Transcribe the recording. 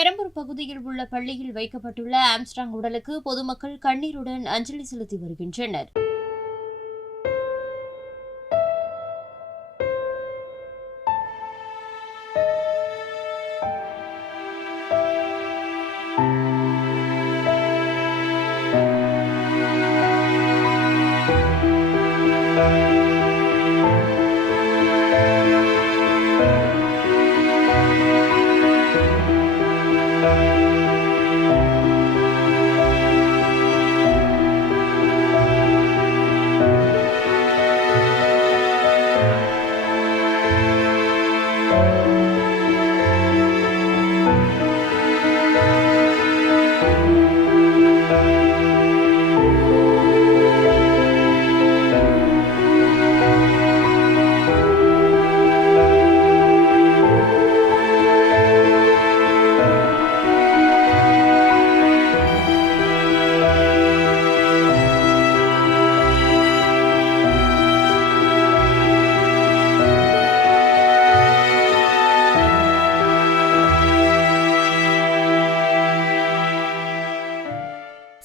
பெரம்பூர் பகுதியில் உள்ள பள்ளியில் வைக்கப்பட்டுள்ள ஆம்ஸ்ட்ராங் உடலுக்கு பொதுமக்கள் கண்ணீருடன் அஞ்சலி செலுத்தி வருகின்றனர்.